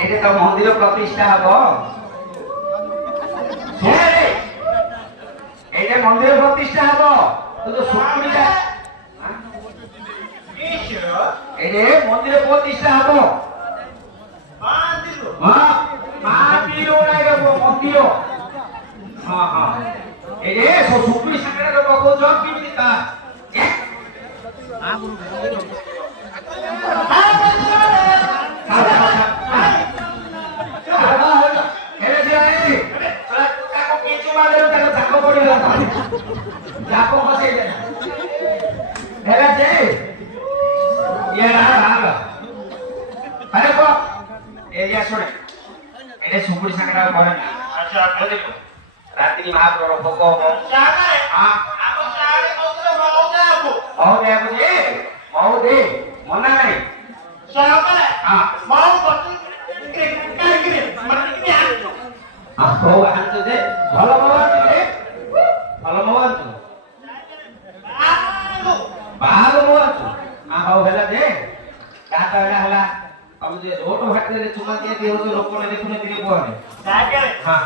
এটা তো মন্দির প্রতিষ্ঠা হব এইটা মন্দির প্রতিষ্ঠা হব তো শুকুরিটা এইটা মন্দির প্রতিষ্ঠা হব মন্দির হ্যাঁ হ্যাঁ এইটা শুকুরি সাংরে কହୁଛ କେମିତି ତା सुपुरी सांगड़ा करे अच्छा रात्रि महाप्रभु भोग हो मना नहीं भल मोहन बाहर मोहन हौ है दे अब जे रोड घाट रे चुमा के लोक ने देखुने दिले कोने हां